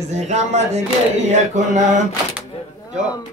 ز غمت گریه کنم جام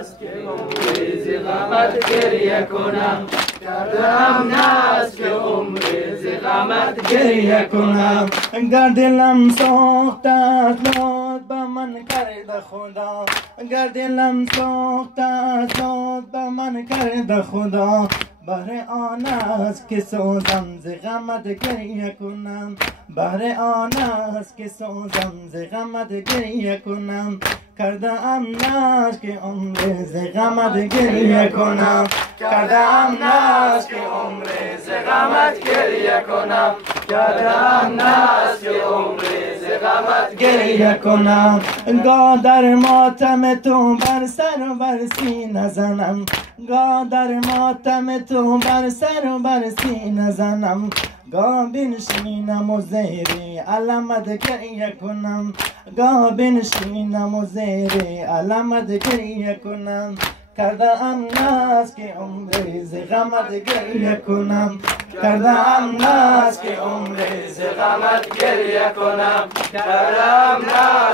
است که عمری ز غمت گریه کنم، دردم است که عمری ز غمت گریه کنم. گر دلم سوخته است لطف به من کرده خدا، گر دلم سوخته است لطف به من کرده خدا، بهر آن است که سوزم ز غمت گریه کنم، بهر آن است که سوزم ز غمت گریه کنم. کرده ام ناز که عمر ز غمت گریه کنم، کرده ام ناز که عمر ز غمت گریه کنم، دردم است که عمری ز غمت گریه کنم. گاه در ماتم تو بر سر و بر سینه زنم، گاه در ماتم تو بر سر و بر سینه زنم، گاه بنشینم و زیر علمت گریه کنم، گاه بنشینم و زیر علمت گریه کنم. کرده ام ناز که عمری ز غمت گریه کنم، کرده ام ناز که عمری ز غمت گریه کنم، دردم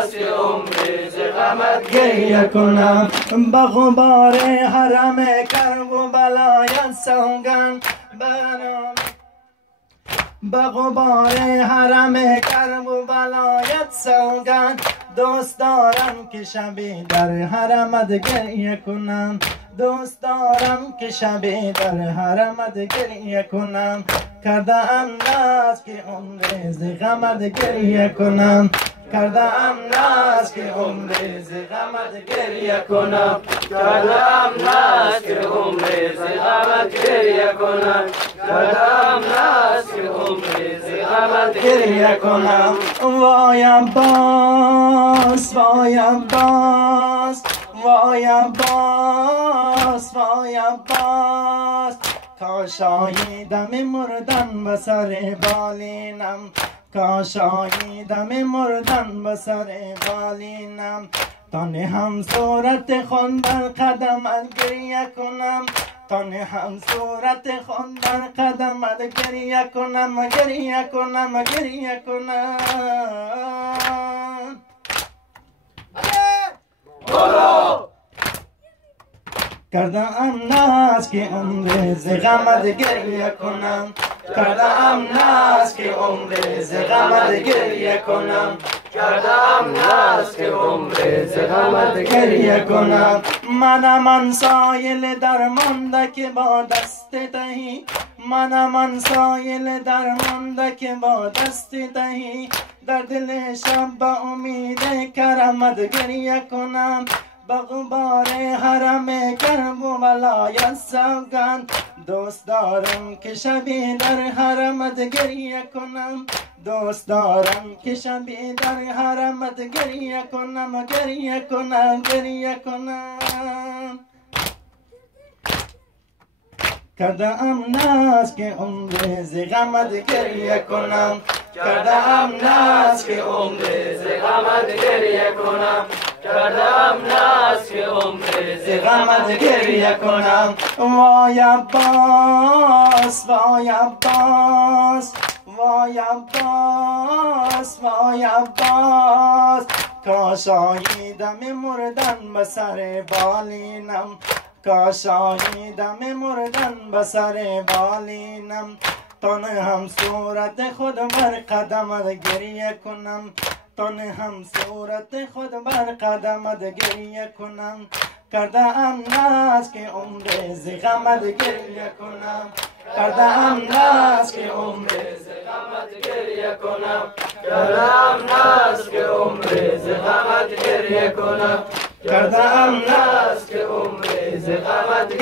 است که عمری ز غمت گریه کنم. به غبار حرم کرب و بلایت سوگند برام، به غبار حرم کرب و بلایت سوگند، دوست دارم که شبی در حرمت گریه کنم، دوست دارم که شبی در حرمت گریه کنم. کرده ام ناز که عمری ز غمت گریه کنم، کرده ام ناز که عمری ز غمت گریه کنم، دردم است که عمری ز غمت گریه کنم، دردم است که عمری ز غمت گریه کنم. وای عباس وای عباس وای عباس وای عباس، کاش آیدم مردن به سر بالینم، کاش آیدم مردن به سر بالینم. تانه هم صورت خون بر قدمت گریه کنم، تانه هم صورت خون بر قدمت گریه کنم، گریه کنم، گریه کنم. کرده ام ناز که عمر ز غمت گریه کنم، کرده ام ناز که عمر ز غمت گریه کنم، دردم است که عمری ز غمت گریه کنم. من سایل درمانده که با دست دهی، من سایل درمانده که با دست دهی، در دل شب با امید کرمت گریه کنم، به غبار حرم کرب و ولایت سوگند، دوست دارم که شبی در حرمت گریه کنم، دوست دارم که شبی در حرمت گریه کنم، گریه کنم، گریه کنم. کرده ام ناز که عمر ز غمت گریه کنم، کرده ام ناز که عمری ز غمت گریه کنم، دردم است که عمری ز غمت گریه کنم. وای عباس وای عباس وای عباس وای عباس، کاش آیدم مردن به سر بالینم، کاش آیدم مردن به سر بالینم. تانه هم صورت خود بر قدمت گریه کنم، تانه هم صورت خود بر قدمت گریه کنم. کرده ام ناز که عمر ز غمت گریه کنم، کرده ام ناز که عمر ز غمت گریه کنم، دردم است که عمری ز غمت گریه کنم، کرده ام است که عمری ز غمت